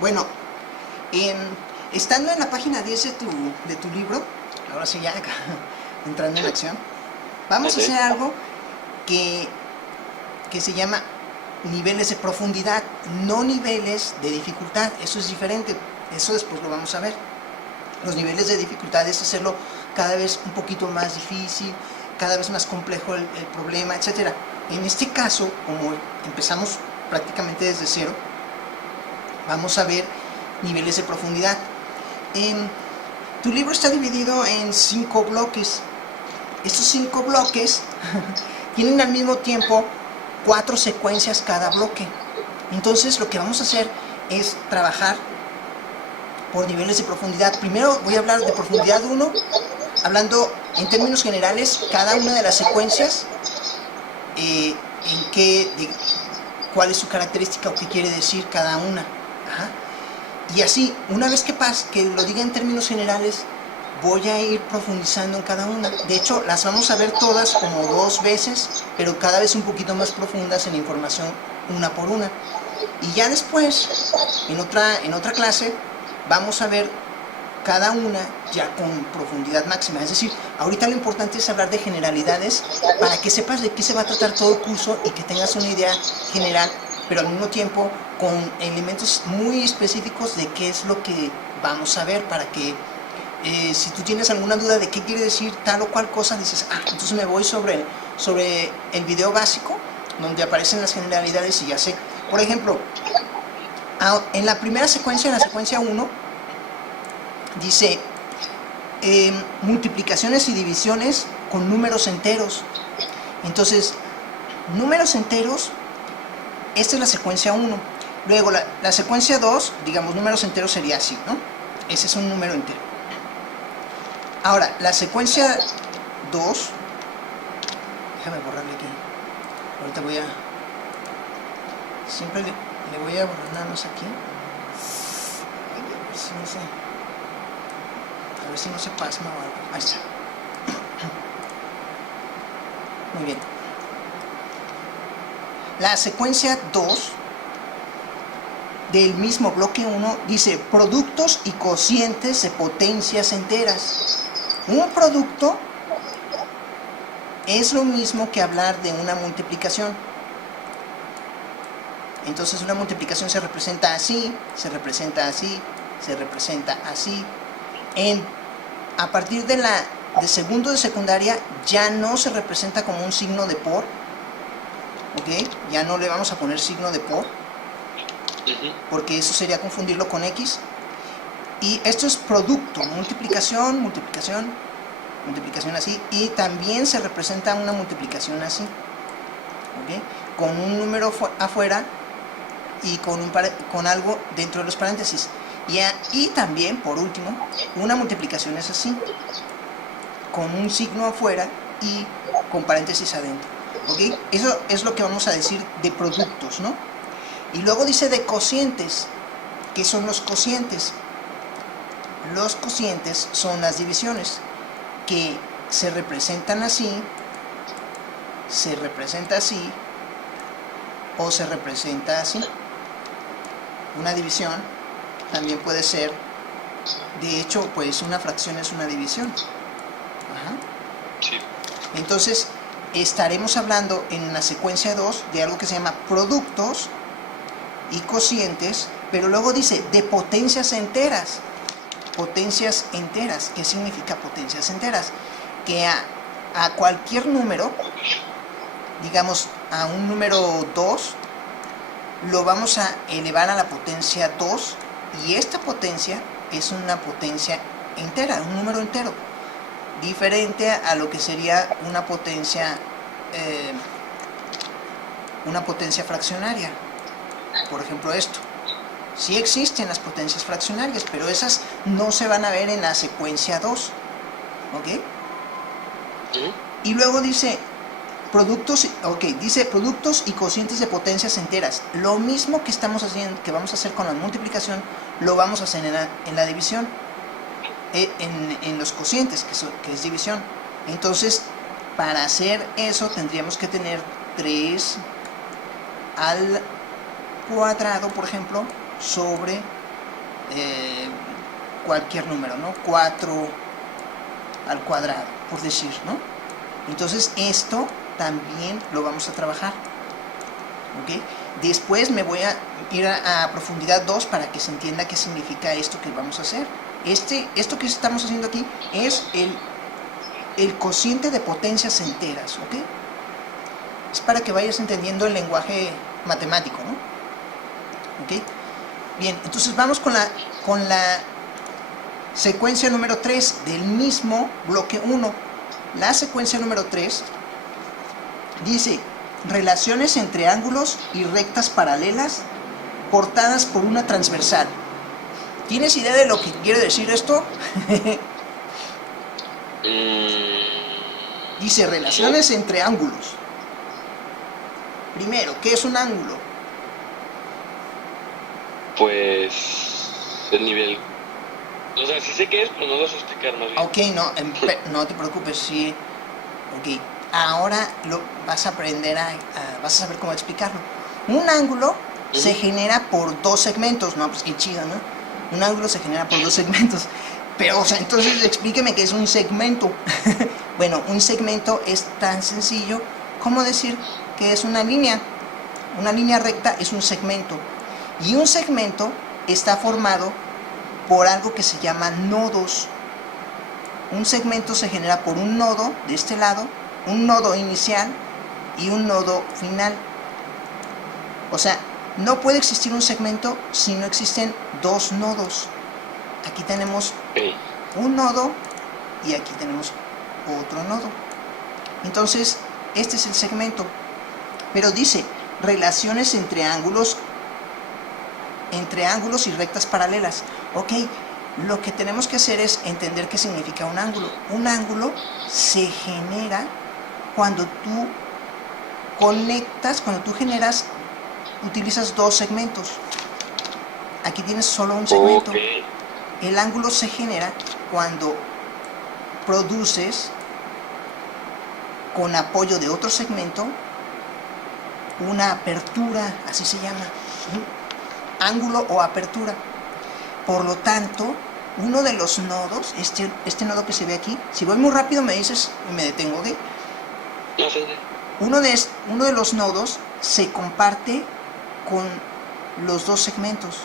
Bueno, estando en la página 10 de tu libro, ahora sí ya entrando en acción, vamos a hacer algo que se llama niveles de profundidad, no niveles de dificultad. Eso es diferente, eso después lo vamos a ver. Los niveles de dificultad es hacerlo cada vez un poquito más difícil, cada vez más complejo el problema, etc. En este caso, como empezamos prácticamente desde cero, vamos a ver niveles de profundidad. Tu libro está dividido en 5 bloques. Estos 5 bloques tienen al mismo tiempo 4 secuencias cada bloque. Entonces lo que vamos a hacer es trabajar por niveles de profundidad. Primero voy a hablar de profundidad 1, hablando en términos generales cada una de las secuencias, cuál es su característica o qué quiere decir cada una. Y así, una vez que lo diga en términos generales, voy a ir profundizando en cada una. De hecho, las vamos a ver todas como 2 veces, pero cada vez un poquito más profundas en la información, una por una. Y ya después, en otra clase, vamos a ver cada una ya con profundidad máxima. Es decir, ahorita lo importante es hablar de generalidades para que sepas de qué se va a tratar todo el curso y que tengas una idea general, pero al mismo tiempo con elementos muy específicos de qué es lo que vamos a ver, para que si tú tienes alguna duda de qué quiere decir tal o cual cosa, dices, entonces me voy sobre el video básico donde aparecen las generalidades y ya sé. Por ejemplo, en la primera secuencia, en la secuencia 1, dice multiplicaciones y divisiones con números enteros. Entonces, números enteros, esta es la secuencia 1. Luego la secuencia 2, digamos, números enteros sería así, ¿no? Ese es un número entero. Ahora, la secuencia 2, déjame borrarle aquí. Ahorita siempre le voy a borrar nada más aquí. A ver si no se pasma o algo. Ahí está. Muy bien. La secuencia 2 del mismo bloque 1 dice productos y cocientes de potencias enteras. Un producto es lo mismo que hablar de una multiplicación. Entonces una multiplicación se representa así, se representa así, se representa así. A partir de segundo de secundaria ya no se representa como un signo de por, ¿ok? Ya no le vamos a poner signo de por, porque eso sería confundirlo con X. Y esto es producto, multiplicación, multiplicación, multiplicación así, y también se representa una multiplicación así, ¿ok? Con un número afuera y con algo dentro de los paréntesis. Y también, por último, una multiplicación es así, con un signo afuera y con paréntesis adentro, ¿ok? Eso es lo que vamos a decir de productos, ¿no? Y luego dice de cocientes. ¿Qué son los cocientes? Los cocientes son las divisiones que se representan así, se representa así o se representa así. Una división también puede ser, de hecho, pues una fracción es una división. Entonces, estaremos hablando en la secuencia 2 de algo que se llama productos y cocientes, pero luego dice de potencias enteras. Potencias enteras. ¿Qué significa potencias enteras? Que a cualquier número, digamos a un número 2, lo vamos a elevar a la potencia 2, y esta potencia es una potencia entera, un número entero, diferente a lo que sería una potencia fraccionaria. Por ejemplo, esto. Sí existen las potencias fraccionarias, pero esas no se van a ver en la secuencia 2, ¿ok? Y luego dice productos y cocientes de potencias enteras. Lo mismo que estamos haciendo, que vamos a hacer con la multiplicación, lo vamos a hacer en la división, en los cocientes, que es división. Entonces, para hacer eso tendríamos que tener 3 al cuadrado, por ejemplo, sobre cualquier número, ¿no? 4 al cuadrado, por decir, ¿no? Entonces esto también lo vamos a trabajar, ¿ok? Después me voy a ir a profundidad 2 para que se entienda qué significa esto que vamos a hacer. Esto que estamos haciendo aquí es el cociente de potencias enteras, ¿ok? Es para que vayas entendiendo el lenguaje matemático, ¿no? ¿Ok? Bien, entonces vamos con la secuencia número 3 del mismo bloque 1. La secuencia número 3 dice: relaciones entre ángulos y rectas paralelas cortadas por una transversal. ¿Tienes idea de lo que quiere decir esto? Dice relaciones entre ángulos. Primero, ¿qué es un ángulo? Pues el nivel. O sea, sí sé qué es, pero no lo sé explicar más bien. Ok, no te preocupes, sí. Ok, ahora vas a aprender vas a saber cómo explicarlo. Un ángulo se genera por dos segmentos, ¿no? Pues qué chido, ¿no? Un ángulo se genera por dos segmentos. Pero, o sea, entonces explíqueme qué es un segmento. Bueno, un segmento es tan sencillo como decir que es una línea. Una línea recta es un segmento. Y un segmento está formado por algo que se llama nodos. Un segmento se genera por un nodo de este lado, un nodo inicial y un nodo final. O sea, no puede existir un segmento si no existen dos nodos. Aquí tenemos un nodo y aquí tenemos otro nodo. Entonces, este es el segmento. Pero dice relaciones entre ángulos y rectas paralelas. Ok, lo que tenemos que hacer es entender qué significa un ángulo. Un ángulo se genera cuando tú utilizas dos segmentos. Aquí tienes solo un segmento. Okay. El ángulo se genera cuando produces, con apoyo de otro segmento, una apertura, así se llama, ángulo o apertura. Por lo tanto, uno de los nodos, este nodo que se ve aquí, si voy muy rápido me dices y me detengo, ¿ok? Uno de los nodos se comparte con los dos segmentos.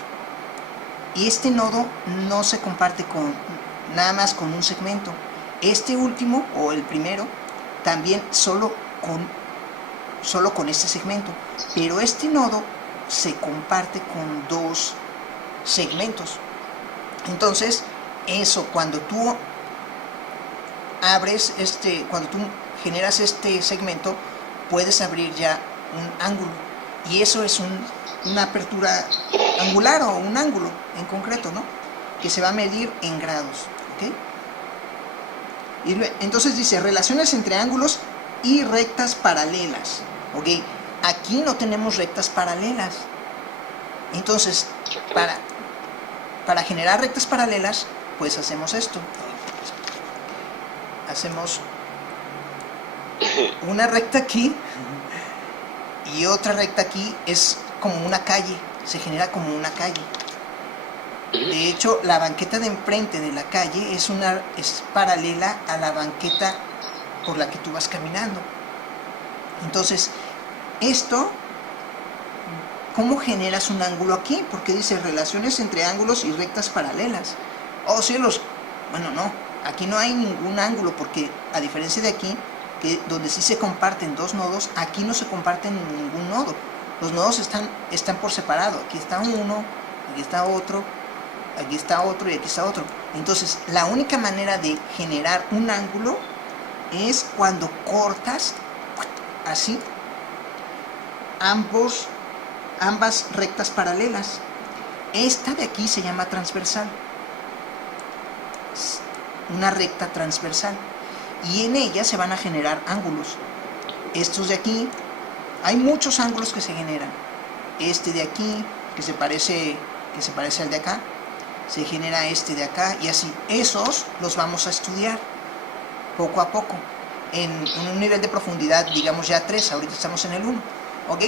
Y este nodo no se comparte nada más con un segmento. Este último, o el primero, también solo con este segmento. Pero este nodo se comparte con dos segmentos. Entonces, eso, cuando tú generas este segmento, puedes abrir ya un ángulo. Y eso es una apertura angular o un ángulo en concreto, ¿no? Que se va a medir en grados, ¿ok? Y entonces dice relaciones entre ángulos y rectas paralelas, ¿ok? Aquí no tenemos rectas paralelas. Entonces, para generar rectas paralelas, pues hacemos esto. Hacemos una recta aquí y otra recta aquí, es como una calle, se genera como una calle. De hecho, la banqueta de enfrente de la calle es paralela a la banqueta por la que tú vas caminando. Entonces, ¿cómo generas un ángulo aquí? Porque dice relaciones entre ángulos y rectas paralelas. Oh cielos, bueno, no, aquí no hay ningún ángulo, porque a diferencia de aquí, donde sí se comparten dos nodos, aquí no se comparten ningún nodo. Los nodos están por separado. Aquí está uno, aquí está otro, aquí está otro y aquí está otro. Entonces, la única manera de generar un ángulo es cuando cortas así ambas rectas paralelas. Esta de aquí se llama transversal, una recta transversal, y en ella se van a generar ángulos. Estos de aquí, hay muchos ángulos que se generan. Este de aquí, que se parece al de acá, se genera este de acá, y así. Esos los vamos a estudiar poco a poco, en un nivel de profundidad, digamos ya 3, ahorita estamos en el 1, ¿ok?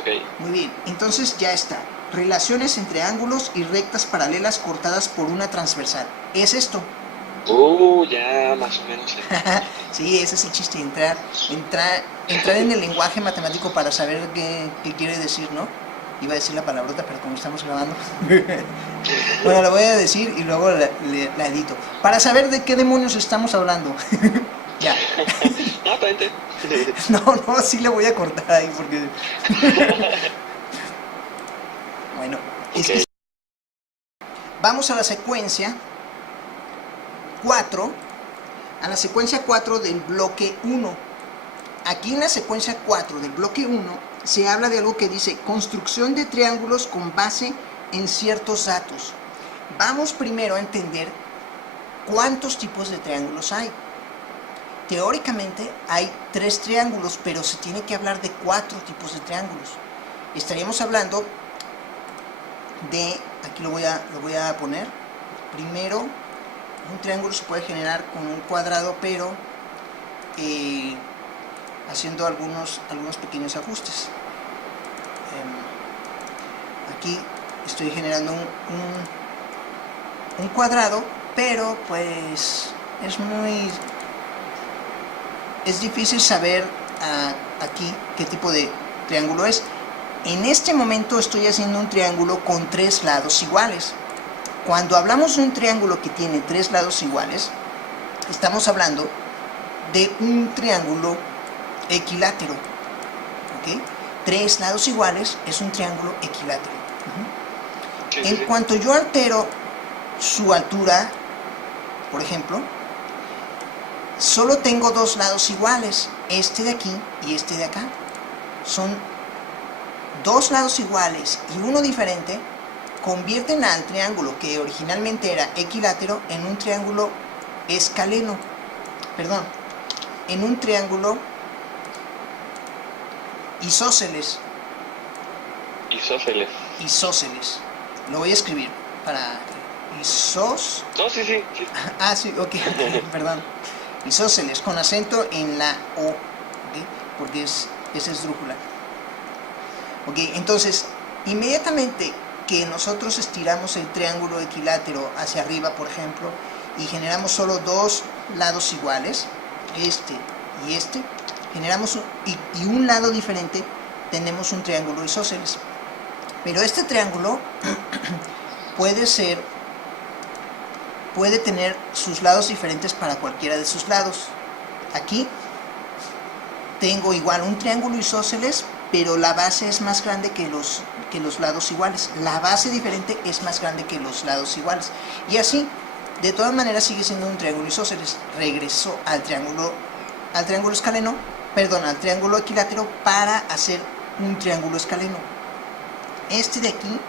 Ok. Muy bien, entonces ya está. Relaciones entre ángulos y rectas paralelas cortadas por una transversal. Es esto. Ya más o menos. Sí, ese es el chiste, entrar en el lenguaje matemático para saber qué quiere decir, ¿no? Iba a decir la palabrota, pero como estamos grabando. Bueno, la voy a decir y luego la edito. Para saber de qué demonios estamos hablando. Ya. No, también. No, sí le voy a cortar ahí porque... Bueno, es que... Ok. Vamos a la secuencia 4, a la secuencia 4 del bloque 1. Aquí en la secuencia 4 del bloque 1 se habla de algo que dice construcción de triángulos con base en ciertos datos. Vamos primero a entender cuántos tipos de triángulos hay. Teóricamente hay 3 triángulos, pero se tiene que hablar de 4 tipos de triángulos. Estaríamos hablando de, aquí lo voy a poner, primero, un triángulo se puede generar con un cuadrado, pero haciendo algunos pequeños ajustes. Aquí estoy generando un cuadrado, pero pues es difícil saber aquí qué tipo de triángulo es. En este momento estoy haciendo un triángulo con 3 lados iguales. Cuando hablamos de un triángulo que tiene 3 lados iguales, estamos hablando de un triángulo equilátero. ¿Ok? 3 lados iguales es un triángulo equilátero. Sí, En sí. cuanto yo altero su altura, por ejemplo, solo tengo 2 lados iguales, este de aquí y este de acá. Son 2 lados iguales y uno diferente, convierten al triángulo que originalmente era equilátero en un triángulo escaleno. Perdón, en un triángulo isósceles. Isósceles. Lo voy a escribir para isos. No, sí. Ah, sí, ok, perdón. Isósceles, con acento en la O, ¿okay? Porque es esdrújula. Ok, entonces, inmediatamente que nosotros estiramos el triángulo equilátero hacia arriba, por ejemplo, y generamos solo 2 lados iguales, este y este, generamos y un lado diferente, tenemos un triángulo isósceles. Pero este triángulo puede tener sus lados diferentes para cualquiera de sus lados. Aquí tengo igual un triángulo isósceles, pero la base es más grande que los lados iguales. La base diferente es más grande que los lados iguales. Y así, de todas maneras, sigue siendo un triángulo isósceles. Regreso al triángulo escaleno, perdón, al triángulo equilátero para hacer un triángulo escaleno. Este de aquí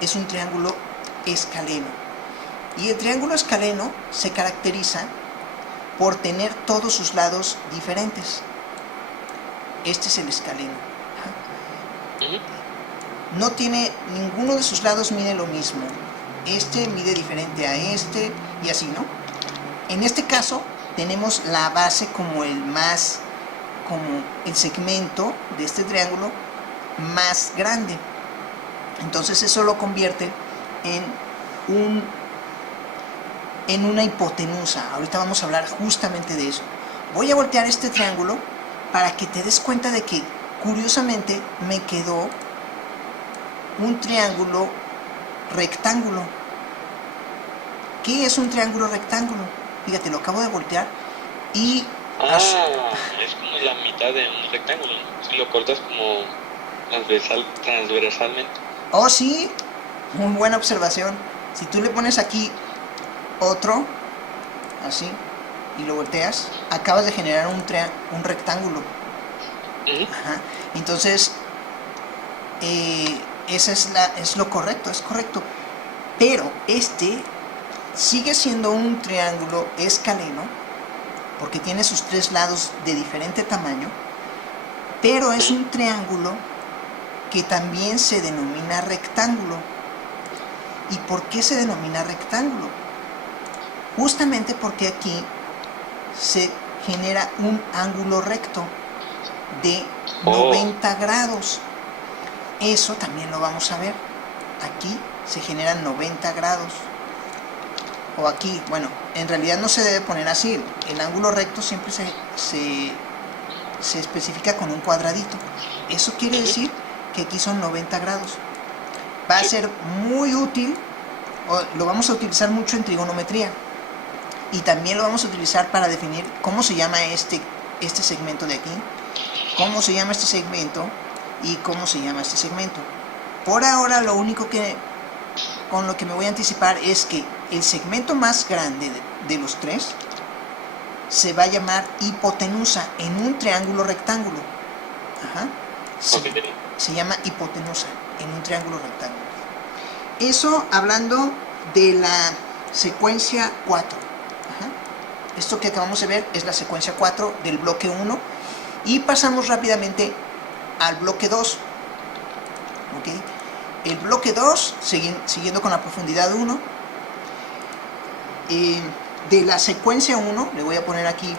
es un triángulo escaleno. Y el triángulo escaleno se caracteriza por tener todos sus lados diferentes. Este es el escaleno. No tiene, ninguno de sus lados mide lo mismo. Este mide diferente a este y así, ¿no? En este caso tenemos la base como el segmento de este triángulo más grande. Entonces eso lo convierte en una hipotenusa. Ahorita vamos a hablar justamente de eso. Voy a voltear este triángulo para que te des cuenta de que curiosamente me quedó un triángulo rectángulo. ¿Qué es un triángulo rectángulo? Fíjate, lo acabo de voltear y... es como la mitad de un rectángulo, ¿no? Si lo cortas como transversalmente. Oh, sí, muy buena observación. Si tú le pones aquí otro, así, y lo volteas, acabas de generar un rectángulo. Ajá. Entonces, es lo correcto, es correcto. Pero este sigue siendo un triángulo escaleno, porque tiene sus 3 lados de diferente tamaño, pero es un triángulo que también se denomina rectángulo. ¿Y por qué se denomina rectángulo? Justamente porque aquí se genera un ángulo recto de 90 grados. Eso también lo vamos a ver. Aquí se generan 90 grados. O aquí, bueno, en realidad no se debe poner así. El ángulo recto siempre se especifica con un cuadradito. Eso quiere decir que aquí son 90 grados. Va a ser muy útil, o lo vamos a utilizar mucho en trigonometría. Y también lo vamos a utilizar para definir cómo se llama este segmento de aquí, cómo se llama este segmento y cómo se llama este segmento. Por ahora lo único con lo que me voy a anticipar es que el segmento más grande de los tres se va a llamar hipotenusa en un triángulo rectángulo. Ajá. Se llama hipotenusa en un triángulo rectángulo. Eso hablando de la secuencia 4. Ajá. Esto que acabamos de ver es la secuencia 4 del bloque 1 y pasamos rápidamente al bloque 2. ¿Okay? El bloque 2, siguiendo con la profundidad 1, de la secuencia 1, le voy a poner aquí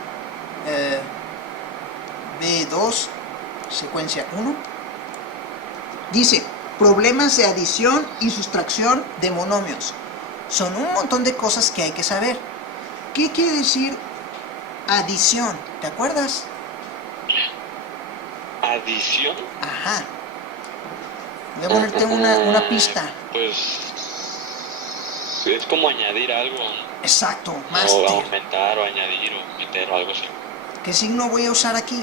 B2, secuencia 1, dice, problemas de adición y sustracción de monomios. Son un montón de cosas que hay que saber. ¿Qué quiere decir adición? ¿Te acuerdas? ¿Adición? Ajá. Voy a ponerte una pista. Pues es como añadir algo. Exacto, O máster. aumentar, o añadir, o meter, o algo así. ¿Qué signo voy a usar aquí?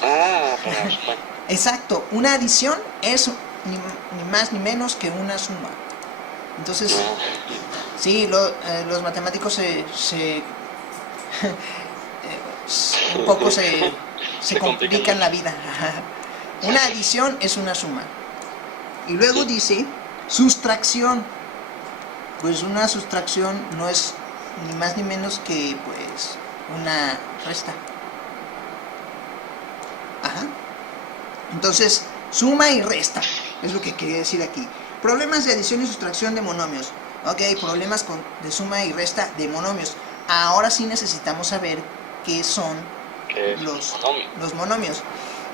Para sumar. Exacto, una adición es ni más ni menos que una suma. Entonces, sí, los matemáticos un poco se complican la vida. Una adición es una suma. Y luego dice sustracción. Pues una sustracción no es ni más ni menos que pues una resta. Ajá. Entonces, suma y resta es lo que quería decir aquí. Problemas de adición y sustracción de monomios. Ok, problemas de suma y resta de monomios. Ahora sí necesitamos saber qué son los monomios.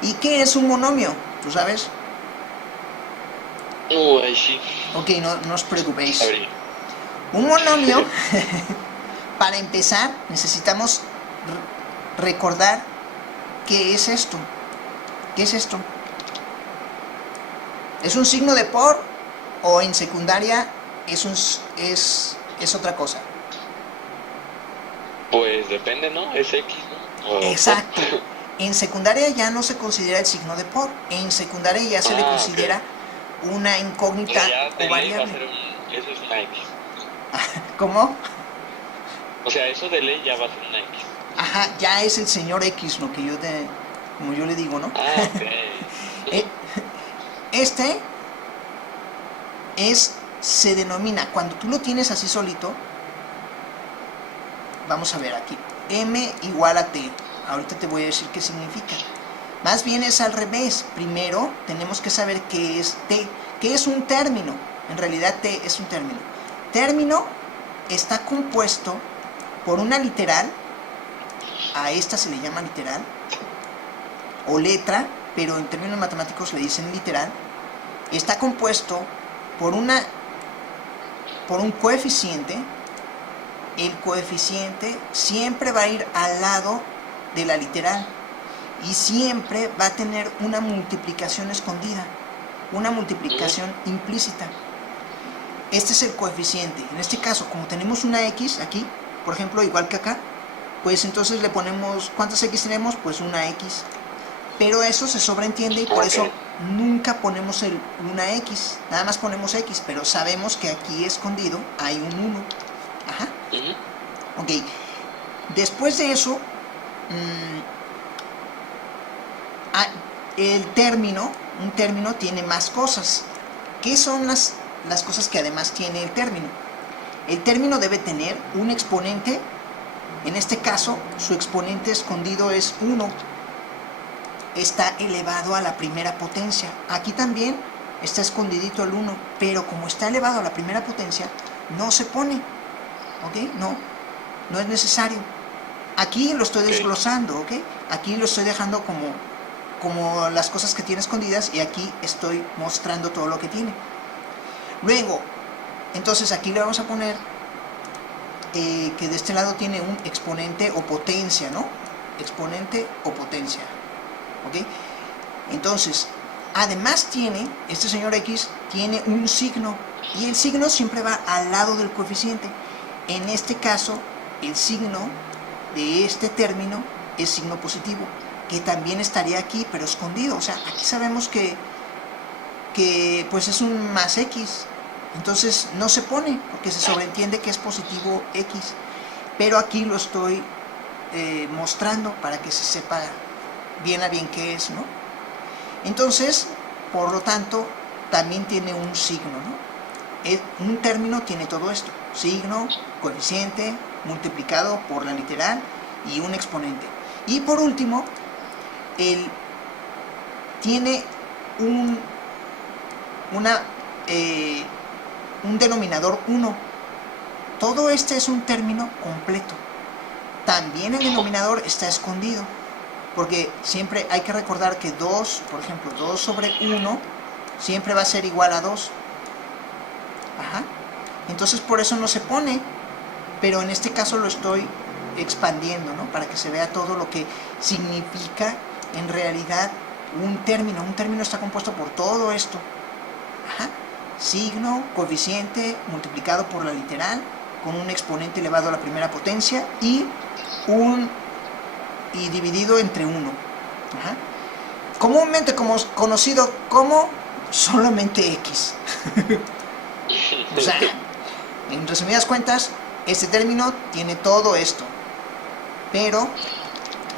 ¿Y qué es un monomio? ¿Tú sabes? Ahí sí. Ok, no os preocupéis. Sabría. Un monomio, para empezar, necesitamos recordar qué es esto. ¿Qué es esto? ¿Es un signo de por o en secundaria es otra cosa? Pues depende, ¿no? Es X, ¿no? Exacto. En secundaria ya no se considera el signo de por. En secundaria ya se le considera una incógnita o variable. Eso es una X. ¿Cómo? O sea, eso de ley ya va a ser una X. Ajá, ya es el señor X, lo que como yo le digo, ¿no? Ok. Este se denomina, cuando tú lo tienes así solito, vamos a ver aquí, M igual a T. Ahorita te voy a decir qué significa. Más bien es al revés. Primero tenemos que saber qué es T, qué es un término. En realidad T es un término. Término está compuesto por una literal, a esta se le llama literal, o letra, pero en términos matemáticos le dicen literal. Está compuesto por un coeficiente. El coeficiente siempre va a ir al lado de la literal y siempre va a tener una multiplicación escondida, una multiplicación implícita. Este es el coeficiente. En este caso, como tenemos una X aquí, por ejemplo, igual que acá, pues entonces le ponemos, ¿cuántas X tenemos? Pues una X. Pero eso se sobreentiende y por eso nunca ponemos una X, nada más ponemos X, pero sabemos que aquí escondido hay un 1. Ajá. Ok. Después de eso, un término tiene más cosas. ¿Qué son las cosas que además tiene el término? El término debe tener un exponente. En este caso, su exponente escondido es 1. Está elevado a la primera potencia. Aquí también está escondidito el 1, pero como está elevado a la primera potencia, no se pone. ¿Ok? No es necesario. Aquí lo estoy desglosando, ¿ok? Aquí lo estoy dejando como las cosas que tiene escondidas, y aquí estoy mostrando todo lo que tiene. Luego, entonces aquí le vamos a poner que de este lado tiene un exponente o potencia, ¿no? Exponente o potencia, ¿ok? Entonces, además tiene, este señor X tiene un signo, y el signo siempre va al lado del coeficiente. En este caso, el signo de este término es signo positivo, que también estaría aquí, pero escondido. O sea, aquí sabemos que pues es un más X, entonces no se pone, porque se sobreentiende que es positivo X, pero aquí lo estoy mostrando para que se sepa bien a bien qué es, ¿no? Entonces, por lo tanto, también tiene un signo, ¿no? Un término tiene todo esto: signo, coeficiente, multiplicado por la literal y un exponente. Y por último, él tiene un denominador 1. Todo este es un término completo. También el denominador está escondido, porque siempre hay que recordar que 2, por ejemplo, 2 sobre 1 siempre va a ser igual a 2. Ajá. Entonces por eso no se pone, pero en este caso lo estoy expandiendo, ¿no? Para que se vea todo lo que significa en realidad un término. Un término está compuesto por todo esto. Ajá. Signo, coeficiente, multiplicado por la literal, con un exponente elevado a la primera potencia y dividido entre 1. Ajá. Comúnmente conocido como solamente X. O sea, en resumidas cuentas, este término tiene todo esto, pero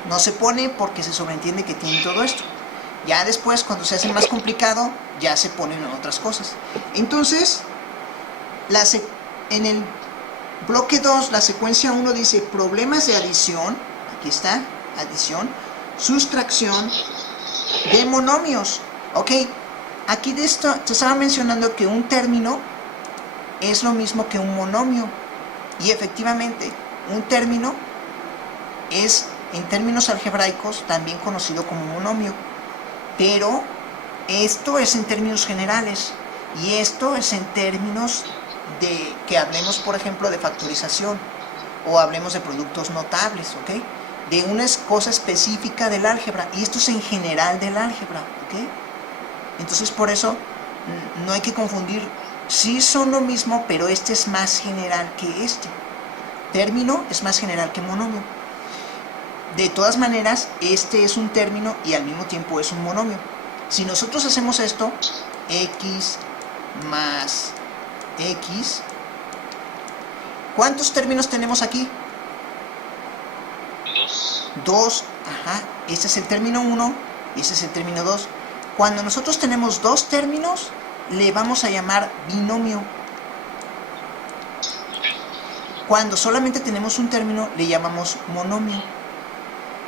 no se pone porque se sobreentiende que tiene todo esto. Ya después, cuando se hace más complicado, ya se ponen otras cosas. Entonces, en el bloque 2, la secuencia 1 dice problemas de adición. Aquí está, adición, sustracción de monomios. Ok, aquí de esto te estaba mencionando que un término es lo mismo que un monomio. Y efectivamente, un término es, en términos algebraicos, también conocido como monomio. Pero esto es en términos generales, y esto es en términos de que hablemos, por ejemplo, de factorización, o hablemos de productos notables, ¿ok? De una cosa específica del álgebra, y esto es en general del álgebra, ¿ok? Entonces por eso no hay que confundir. Sí son lo mismo, pero este es más general que este. Término es más general que monomio. De todas maneras, este es un término y al mismo tiempo es un monomio. Si nosotros hacemos esto, X más X, ¿cuántos términos tenemos aquí? 2. 2, ajá. Este es el término 1 y este es el término 2. Cuando nosotros tenemos dos términos, le vamos a llamar binomio. Cuando solamente tenemos un término, le llamamos monomio.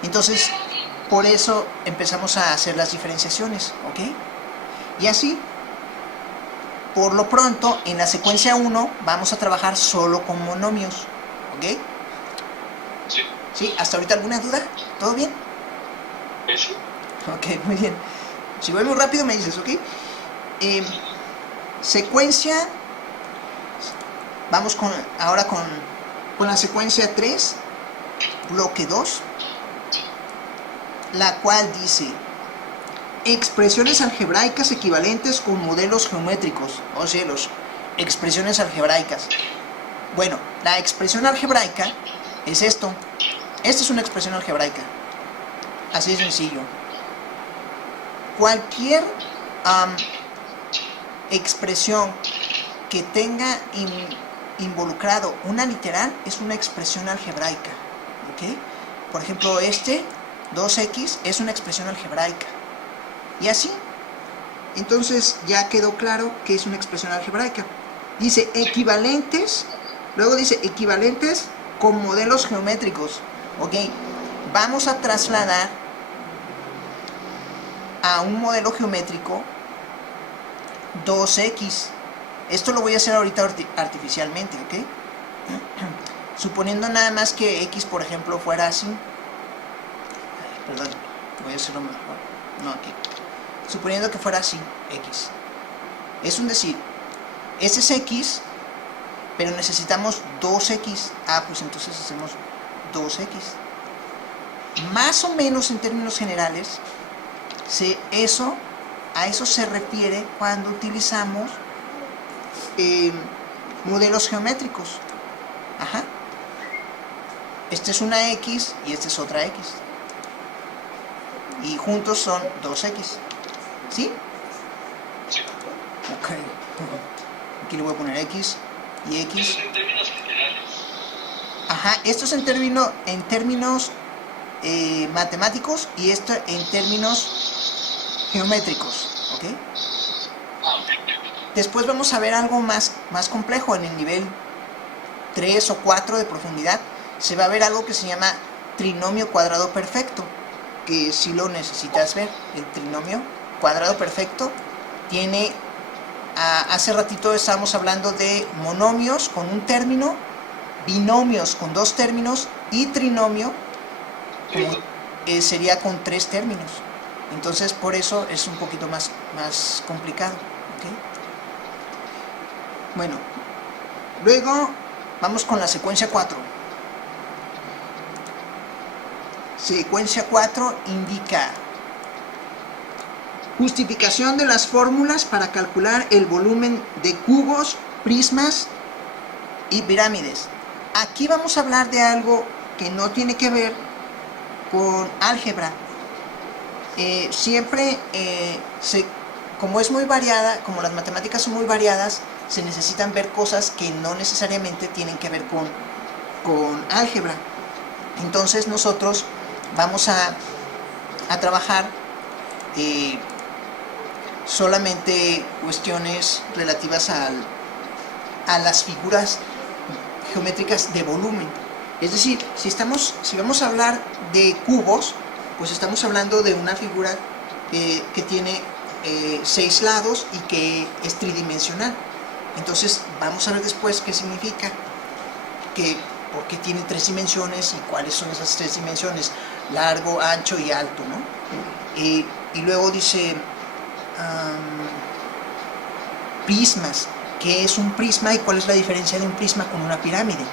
Entonces, por eso empezamos a hacer las diferenciaciones, ¿ok? Y así, por lo pronto, en la secuencia 1 vamos a trabajar solo con monomios, ¿ok? Sí. ¿Sí? ¿Hasta ahorita alguna duda? ¿Todo bien? Sí. Ok, muy bien. Si voy muy rápido me dices, ¿ok? Secuencia, vamos ahora con la secuencia 3, bloque 2, la cual dice expresiones algebraicas equivalentes con modelos geométricos. Oh cielos, expresiones algebraicas. Bueno, la expresión algebraica es esto. Esta es una expresión algebraica. Así de sencillo. Cualquier expresión que tenga involucrado una literal es una expresión algebraica, ¿ok? Por ejemplo, 2x es una expresión algebraica. Y así. Entonces ya quedó claro que es una expresión algebraica. Dice equivalentes, luego dice equivalentes con modelos geométricos, ¿ok? Vamos a trasladar a un modelo geométrico 2x. Esto lo voy a hacer ahorita artificialmente, ¿ok? Suponiendo nada más que x, por ejemplo, fuera así. Perdón, voy a hacerlo mejor. no aquí. Suponiendo que fuera así, x. Es un decir, ese es x, pero necesitamos 2x. Ah, pues entonces hacemos 2x. Más o menos en términos generales, a eso se refiere cuando utilizamos modelos geométricos. Ajá. Este es una x y este es otra x. Y juntos son 2x. ¿Sí? Sí. Ok. Aquí le voy a poner x y Eso x. es en términos generales. Ajá, esto es en términos matemáticos y esto en términos geométricos. ¿Ok? Ah, ok. Después vamos a ver algo más complejo en el nivel 3 o 4 de profundidad. Se va a ver algo que se llama trinomio cuadrado perfecto, que si lo necesitas ver. El trinomio cuadrado perfecto tiene, hace ratito estábamos hablando de monomios con un término, binomios con 2 términos y trinomio sería con 3 términos. Entonces por eso es un poquito más complicado. ¿Okay? Bueno, luego vamos con la secuencia 4. Secuencia 4 indica justificación de las fórmulas para calcular el volumen de cubos, prismas y pirámides. Aquí vamos a hablar de algo que no tiene que ver con álgebra. Como es muy variada, como las matemáticas son muy variadas, se necesitan ver cosas que no necesariamente tienen que ver con álgebra. Entonces nosotros vamos a trabajar solamente cuestiones relativas a las figuras geométricas de volumen. Es decir, si vamos a hablar de cubos, pues estamos hablando de una figura que tiene 6 lados y que es tridimensional. Entonces vamos a ver después qué significa, por qué tiene 3 dimensiones y cuáles son esas 3 dimensiones, largo, ancho y alto, ¿no? Y luego dice prismas. ¿Qué es un prisma y cuál es la diferencia de un prisma con una pirámide?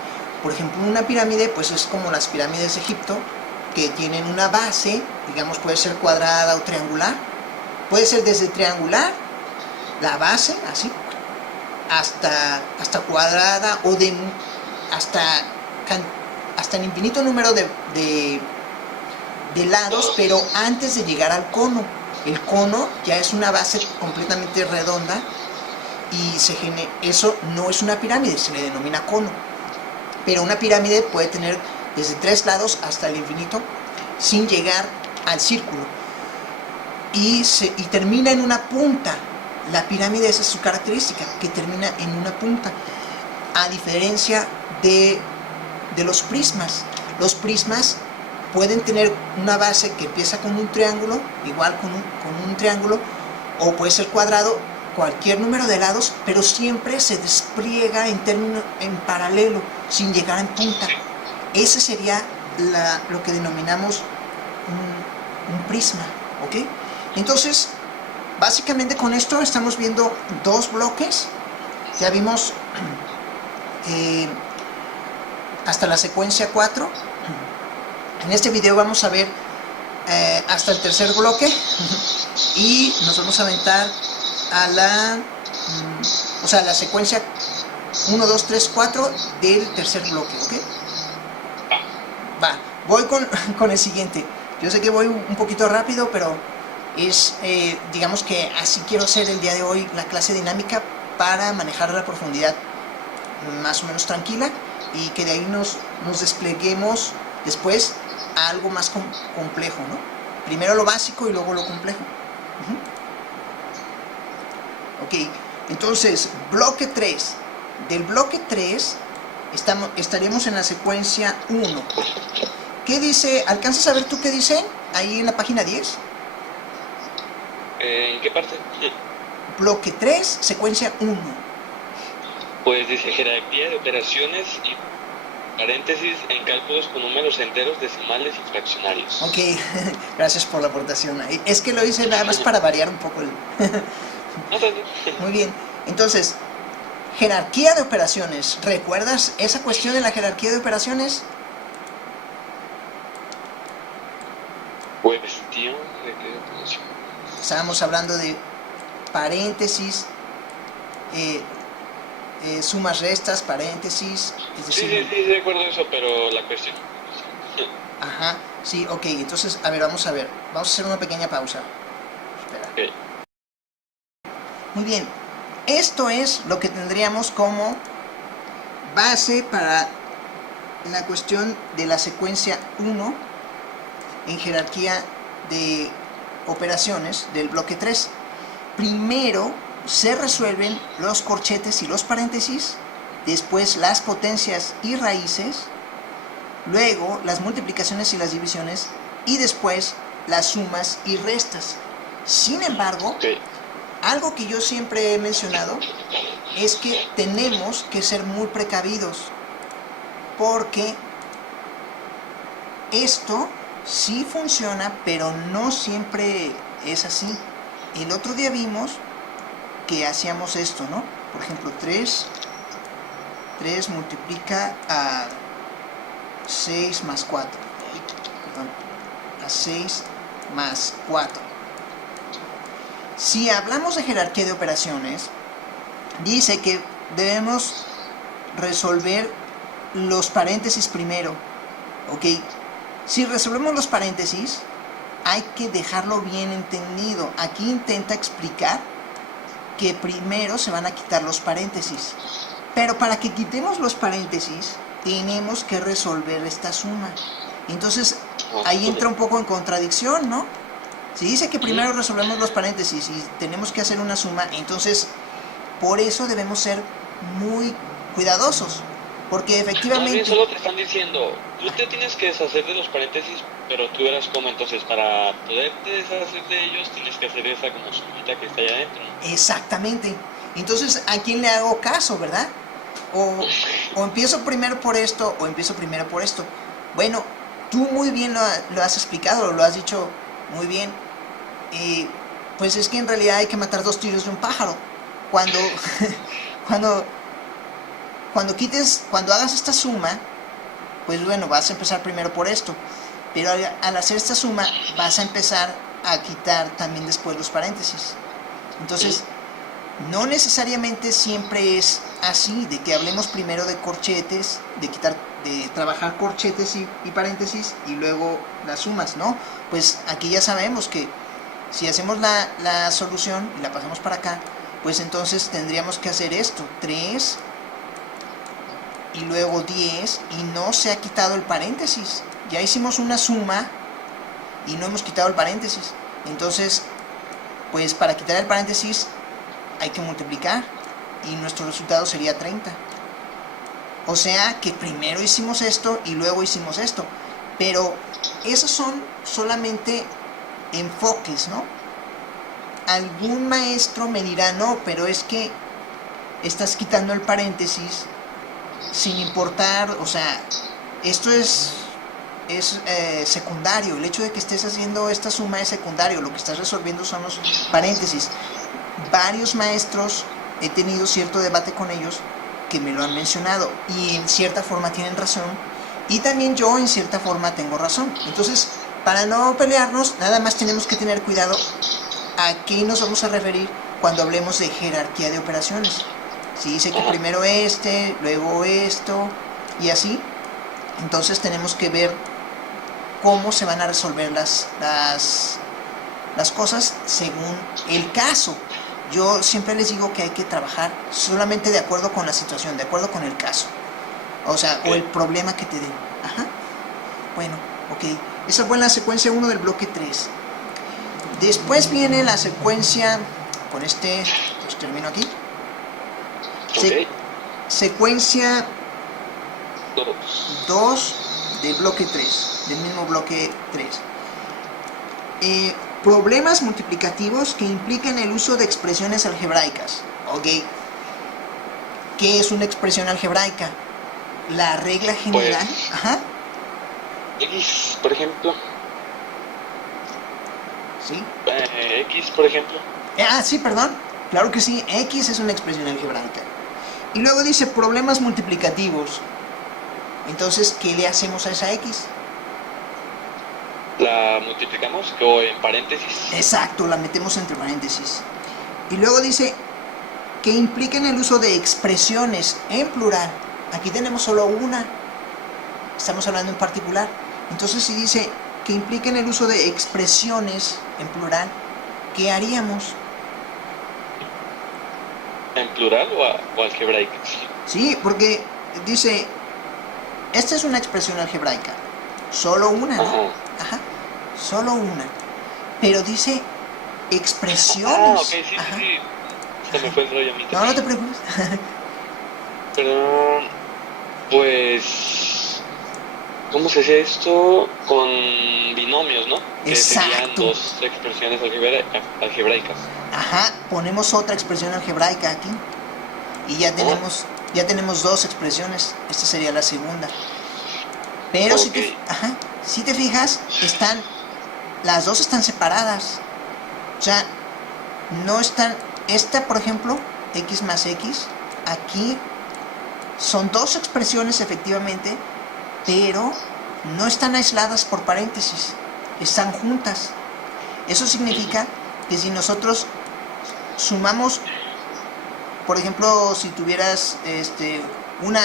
Por ejemplo, una pirámide pues es como las pirámides de Egipto, que tienen una base, digamos puede ser cuadrada o triangular. Puede ser desde triangular, la base, así, hasta cuadrada o hasta el infinito número de lados, pero antes de llegar al cono. El cono ya es una base completamente redonda y eso no es una pirámide, se le denomina cono. Pero una pirámide puede tener desde 3 lados hasta el infinito sin llegar al círculo. Y termina en una punta. La pirámide, esa es su característica, que termina en una punta. A diferencia de los prismas. Los prismas pueden tener una base que empieza con un triángulo, igual con un triángulo, o puede ser cuadrado, cualquier número de lados, pero siempre se despliega en paralelo, sin llegar en punta. Ese sería lo que denominamos un prisma, ¿ok? Entonces, básicamente con esto estamos viendo 2 bloques. Ya vimos hasta la secuencia 4. En este video vamos a ver hasta el tercer bloque y nos vamos a aventar a la secuencia 1, 2, 3, 4 del tercer bloque, ¿ok? Va, voy con el siguiente. Yo sé que voy un poquito rápido, pero digamos que así quiero hacer el día de hoy la clase dinámica para manejar la profundidad más o menos tranquila y que de ahí nos despleguemos después a algo más complejo, ¿no? Primero lo básico y luego lo complejo. Ok, entonces, bloque 3. Del bloque 3 estaremos en la secuencia 1. ¿Qué dice? ¿Alcanzas a ver tú qué dice ahí en la página 10? ¿En qué parte? Bloque 3, secuencia 1. Pues dice jerarquía de operaciones paréntesis en cálculos con números enteros, decimales y fraccionarios. Ok, gracias por la aportación. Es que lo hice nada más para variar un poco el... No, Muy bien, entonces, jerarquía de operaciones. ¿Recuerdas esa cuestión de la jerarquía de operaciones? Cuestión de qué operación. Estábamos hablando de paréntesis, sumas, restas, paréntesis, es Sí, decir... sí, recuerdo eso, pero la cuestión. Ajá, sí, ok, entonces, a ver, vamos a hacer una pequeña pausa. Espera. Okay. Muy bien, esto es lo que tendríamos como base para la cuestión de la secuencia 1 en jerarquía de operaciones del bloque 3. Primero se resuelven los corchetes y los paréntesis, después las potencias y raíces, luego las multiplicaciones y las divisiones, y después las sumas y restas. Sin embargo, Okay. algo que yo siempre he mencionado es que tenemos que ser muy precavidos, porque esto sí funciona, pero no siempre es así. El otro día vimos que hacíamos esto, ¿no? Por ejemplo, 3 multiplica a 6 más 4. Perdón, a 6 más 4. Si hablamos de jerarquía de operaciones, dice que debemos resolver los paréntesis primero. ¿Ok? Si resolvemos los paréntesis, hay que dejarlo bien entendido. Aquí intenta explicar que primero se van a quitar los paréntesis. Pero para que quitemos los paréntesis, tenemos que resolver esta suma. Entonces, ahí entra un poco en contradicción, ¿no? Si dice que primero resolvemos los paréntesis y tenemos que hacer una suma, entonces, por eso debemos ser muy cuidadosos. Porque efectivamente... Más bien solo te están diciendo, tú te tienes que deshacer de los paréntesis, pero tú eras como, entonces para poderte deshacer de ellos tienes que hacer esa como sumita que está allá adentro. Exactamente. Entonces, ¿a quién le hago caso, verdad? O empiezo primero por esto, o empiezo primero por esto. Bueno, tú muy bien lo has explicado, lo has dicho muy bien. Pues es que en realidad hay que matar 2 tiros de un pájaro. Cuando, cuando hagas esta suma, pues bueno, vas a empezar primero por esto. Pero al hacer esta suma, vas a empezar a quitar también después los paréntesis. Entonces, no necesariamente siempre es así, de que hablemos primero de corchetes, de trabajar corchetes y paréntesis y luego las sumas, ¿no? Pues aquí ya sabemos que si hacemos la solución y la pasamos para acá, pues entonces tendríamos que hacer esto, 3 y luego 10 y no se ha quitado el paréntesis. Ya hicimos una suma y no hemos quitado el paréntesis. Entonces, pues para quitar el paréntesis hay que multiplicar y nuestro resultado sería 30. O sea que primero hicimos esto y luego hicimos esto. Pero esos son solamente enfoques, ¿no? Algún maestro me dirá, no, pero es que estás quitando el paréntesis sin importar, o sea, esto es secundario. El hecho de que estés haciendo esta suma es secundario, lo que estás resolviendo son los paréntesis. Varios maestros, he tenido cierto debate con ellos que me lo han mencionado y en cierta forma tienen razón, y también yo en cierta forma tengo razón. Entonces, para no pelearnos, nada más tenemos que tener cuidado a qué nos vamos a referir cuando hablemos de jerarquía de operaciones. Si dice que primero luego esto y así, entonces tenemos que ver cómo se van a resolver las cosas según el caso. Yo siempre les digo que hay que trabajar solamente de acuerdo con la situación, de acuerdo con el caso. O sea, o el problema que te den. Ajá. Bueno, ok. Esa fue la secuencia 1 del bloque 3. Después viene la secuencia, con este, pues termino aquí. Secuencia 2 del bloque 3, del mismo bloque 3. Problemas multiplicativos que implican el uso de expresiones algebraicas. Ok. ¿Qué es una expresión algebraica? la regla general. Pues, Ajá, X, por ejemplo. sí. X, por ejemplo. Sí, perdón. Claro que sí, X es una expresión algebraica. Y luego dice problemas multiplicativos. Entonces, ¿qué le hacemos a esa X? La multiplicamos o en paréntesis. Exacto, la metemos entre paréntesis. Y luego dice que impliquen el uso de expresiones en plural. Aquí tenemos solo una. Estamos hablando en particular. Entonces, si dice que impliquen el uso de expresiones en plural, ¿qué haríamos? ¿En plural o algebraica? Sí, porque dice, esta es una expresión algebraica. Solo una, ¿no? Ajá. Ajá, solo una. Pero dice expresiones. Ah, ok, sí, Ajá. sí, sí. Se me fue el rollo a mí No, también. no te preocupes. Perdón, pues, ¿cómo se hace esto? Con binomios, ¿no? Que serían Exacto. dos expresiones algebraicas. Ajá, ponemos otra expresión algebraica aquí. Y ya tenemos dos expresiones. Esta sería la segunda. Pero Ok. si te fijas, las dos están separadas. O sea, no están. Esta, por ejemplo, X más X, aquí son dos expresiones efectivamente, pero no están aisladas por paréntesis, están juntas. Eso significa que si nosotros sumamos, por ejemplo, si tuvieras una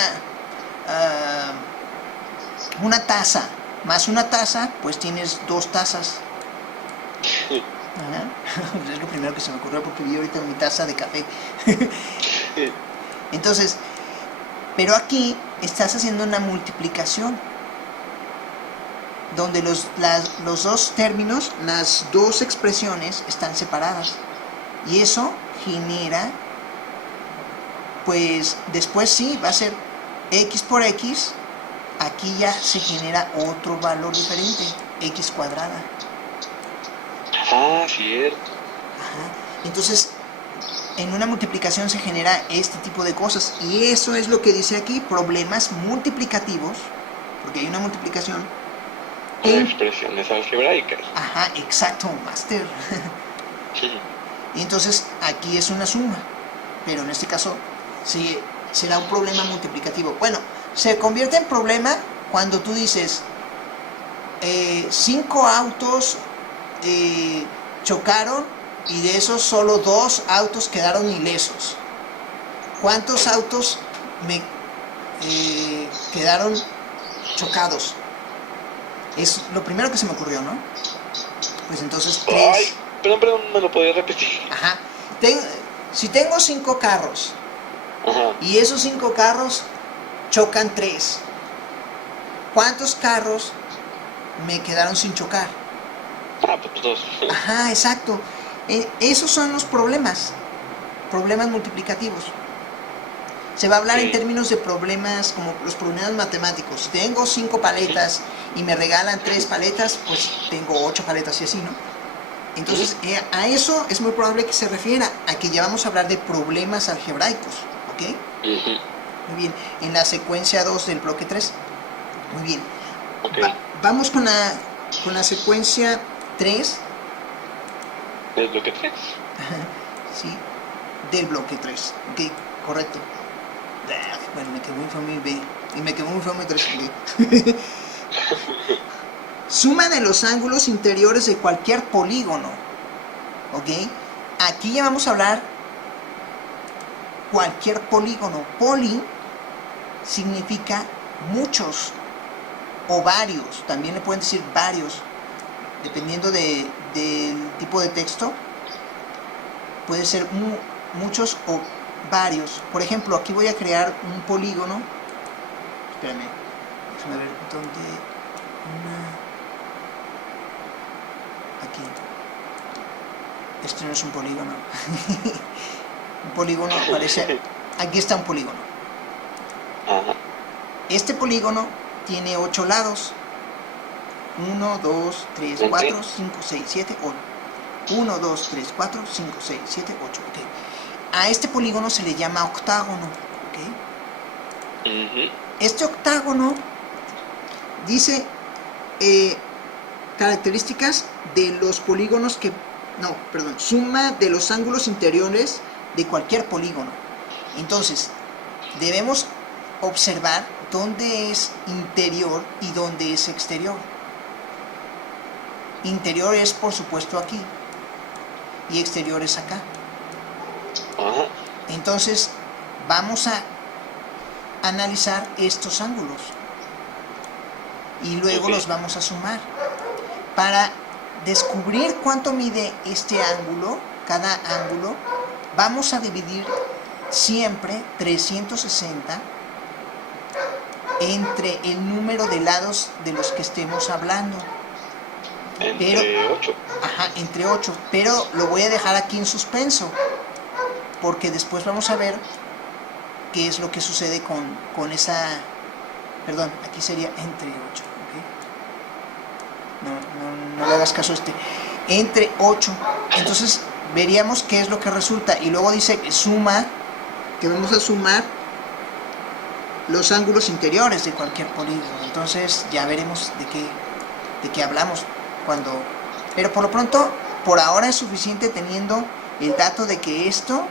taza más una taza, pues tienes dos tazas. Ajá. Es lo primero que se me ocurrió porque vi ahorita mi taza de café. Entonces, pero aquí estás haciendo una multiplicación donde los dos términos, las dos expresiones están separadas. Y eso genera, pues después sí, va a ser x por x. Aquí ya se genera otro valor diferente, x cuadrada. Ah, cierto. Ajá. Entonces, en una multiplicación se genera este tipo de cosas. Y eso es lo que dice aquí, problemas multiplicativos, porque hay una multiplicación. Con expresiones algebraicas. Ajá, exacto, máster. Y entonces aquí es una suma, pero en este caso sí, será un problema multiplicativo. Bueno, se convierte en problema cuando tú dices 5 autos chocaron y de esos solo 2 autos quedaron ilesos. ¿Cuántos autos quedaron chocados? Es lo primero que se me ocurrió, ¿no? Pues entonces 3. Ay, perdón, ¿me lo podías repetir? Ajá. Si tengo 5 carros, Ajá. y esos 5 carros chocan 3, ¿cuántos carros me quedaron sin chocar? Ah, pues 2. Ajá, exacto. Esos son los problemas multiplicativos. Se va a hablar en términos de problemas como los problemas matemáticos. Si tengo 5 paletas y me regalan 3 paletas, pues tengo 8 paletas y así, ¿no? Entonces, a eso es muy probable que se refiera, a que ya vamos a hablar de problemas algebraicos, ¿ok? Muy bien, en la secuencia 2 del bloque 3. Muy bien. Okay. Vamos con la secuencia 3. ¿Del bloque 3? Sí, del bloque 3. Ok, correcto. Bueno, me quedó muy feo mi B. Y me quedó muy feo mi 3. Okay. Suma de los ángulos interiores de cualquier polígono. ¿Ok? Aquí ya vamos a hablar cualquier polígono. Poli significa muchos o varios. También le pueden decir varios. Dependiendo del tipo de texto. Puede ser muchos o varios. Por ejemplo, aquí voy a crear un polígono. Espérame. Déjame ver dónde. Aquí. Este no es un polígono. Un polígono parece. Aquí está un polígono. Ajá. Este polígono tiene 8 lados. 1, 2, 3, 4, 5, 6, 7, 8. 1, 2, 3, 4, 5, 6, 7, 8. Okay. A este polígono se le llama octágono. ¿Okay? Este octágono dice características de los polígonos que... No, perdón, suma de los ángulos interiores de cualquier polígono. Entonces, debemos observar dónde es interior y dónde es exterior. Interior es, por supuesto, aquí. Y exterior es acá. Ajá. Entonces, vamos a analizar estos ángulos. Y luego Ok. los vamos a sumar. Para descubrir cuánto mide este ángulo, cada ángulo, vamos a dividir siempre 360 entre el número de lados de los que estemos hablando. Entre 8. Ajá, entre 8. Pero lo voy a dejar aquí en suspenso, porque después vamos a ver qué es lo que sucede con esa... Perdón, aquí sería entre 8. No le hagas caso a este. Entre 8. Entonces veríamos qué es lo que resulta. Y luego dice que suma, que vamos a sumar los ángulos interiores de cualquier polígono. Entonces ya veremos de qué hablamos cuando... Pero por lo pronto, por ahora es suficiente teniendo el dato de que estos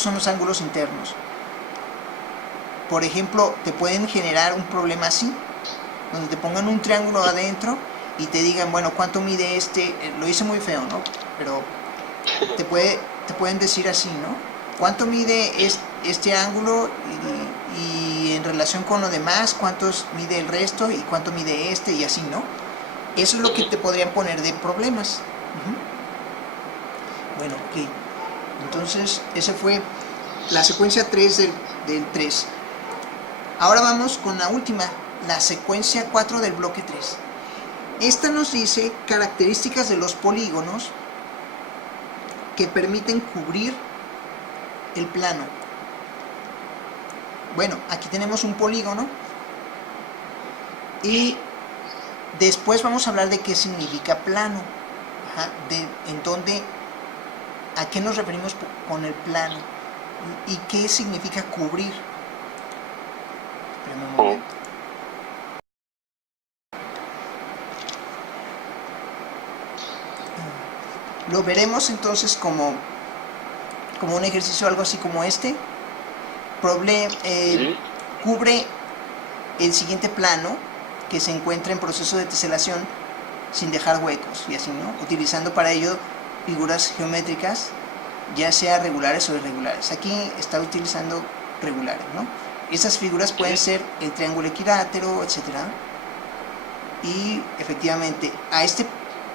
son los ángulos internos. Por ejemplo, te pueden generar un problema así, donde te pongan un triángulo adentro y te digan, bueno, ¿cuánto mide este? Lo hice muy feo, ¿no? Pero te pueden decir así, ¿no? ¿Cuánto mide este ángulo y en relación con lo demás, cuánto mide el resto y cuánto mide este y así, ¿no? Eso es lo que te podrían poner de problemas. Bueno, ok. Entonces, esa fue la secuencia 3 del 3. Ahora vamos con la última, la secuencia 4 del bloque 3. Esta nos dice características de los polígonos que permiten cubrir el plano. Bueno, aquí tenemos un polígono y después vamos a hablar de qué significa plano. Ajá, a qué nos referimos con el plano y qué significa cubrir. Espérame un momento. Lo veremos entonces como un ejercicio algo así como este. Cubre el siguiente plano que se encuentra en proceso de teselación sin dejar huecos y así, ¿no? Utilizando para ello figuras geométricas, ya sea regulares o irregulares. Aquí está utilizando regulares, ¿no? Estas figuras pueden ser el triángulo equilátero, etcétera. Y efectivamente a este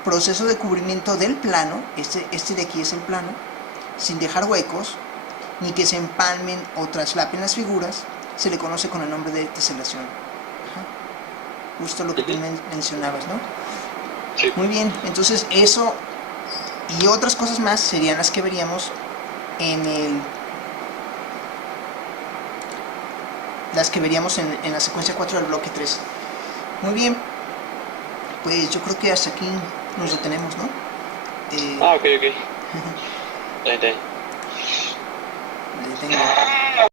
proceso de cubrimiento del plano, este de aquí es el plano, sin dejar huecos, ni que se empalmen o traslapen las figuras, se le conoce con el nombre de teselación. Ajá. Justo lo que tú mencionabas, ¿no? Sí. Muy bien, entonces eso y otras cosas más serían las que veríamos en la secuencia 4 del bloque 3. Muy bien, pues yo creo que hasta aquí nos detenemos, ¿no? Ok. Está bien. Le tengo